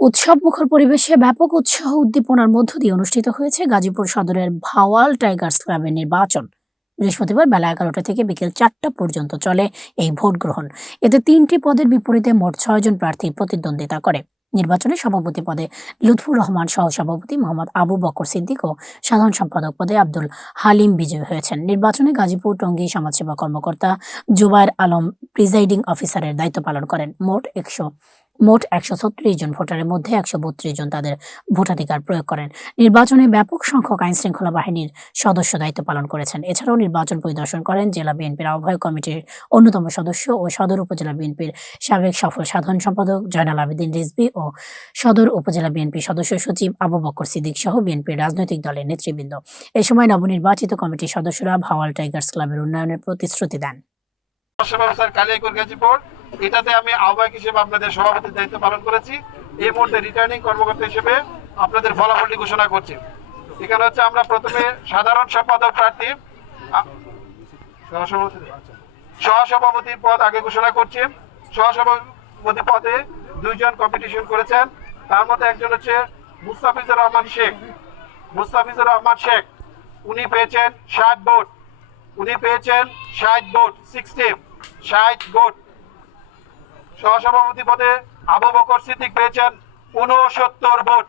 উৎসব মুখর পরিবেশে ব্যাপক উৎসাহ উদ্দীপনার মধ্য দিয়ে অনুষ্ঠিত হয়েছে গাজীপুর সদরের ভাওয়াল টাইগার্স ক্লাবের নির্বাচন। বৃহস্পতিবার বেলা এগারোটা থেকে বিকেল চারটা পর্যন্ত চলে এই ভোট গ্রহণ এতে তিনটি পদের বিপরীতে মোট ছয়জন প্রার্থী প্রতিদ্বন্দ্বিতা করে। নির্বাচনে সভাপতি পদে লুৎফুর রহমান সহ সভাপতি মোহাম্মদ আবু বকর সিদ্দিক ও সাধারণ সম্পাদক পদে আব্দুল হালিম বিজয়ী হয়েছেন। নির্বাচনে গাজীপুর টঙ্গী সমাজসেবা কর্মকর্তা জুবায়ের আলম প্রিজাইডিং অফিসারের দায়িত্ব পালন করেন। মোট একশো মোট একশো ছত্রিশ জন ভোটারের মধ্যে একশো বত্রিশ জন তাদের ভোটাধিকার প্রয়োগ করেন। নির্বাচনে ব্যাপক সংখ্যক আইন শৃঙ্খলা বাহিনীর সদস্য দায়িত্ব পালন করেছেন। এছাড়াও নির্বাচন পরিদর্শন করেন জেলা বিএনপির আহ্বায়ক কমিটির অন্যতম সদস্য ও সদর উপজেলা বিএনপির সাবেক সফল সাধারণ সম্পাদক জয়নাল আবেদিন রিজভী ও সদর উপজেলা বিএনপি সদস্য সচিব আবু বকর সিদ্দিক সহ বিএনপির রাজনৈতিক দলের নেতৃবৃন্দ। এ সময় নবনির্বাচিত কমিটির সদস্যরা ভাওয়াল টাইগার্স ক্লাবের উন্নয়নের প্রতিশ্রুতি দেন। এটাতে আমি আহ্বায়ক হিসেবে আপনাদের সভাপতির দায়িত্ব পালন করেছি। এই মুহূর্তে রিটার্নিং কর্মকর্তা হিসেবে আপনাদের ফলাফলটি ঘোষণা করছি। এখানে হচ্ছে আমরা প্রথমে সাধারণ সম্পাদক প্রার্থী সহসভাপতি পদ আগে ঘোষণা করছি। সহসভাপতি পদে দুইজন কম্পিটিশন করেছেন। তার মধ্যে একজন হচ্ছে মুস্তাফিজুর রহমান শেখ। মুস্তাফিজুর রহমান শেখ, উনি পেয়েছেন ষাট ভোট। উনি পেয়েছেন ষাট ভোট সিক্সটি ষাট ভোট। সহসভাপতি পদে আবু বকর সিদ্দিক পেয়েছেন উনসত্তর ভোট।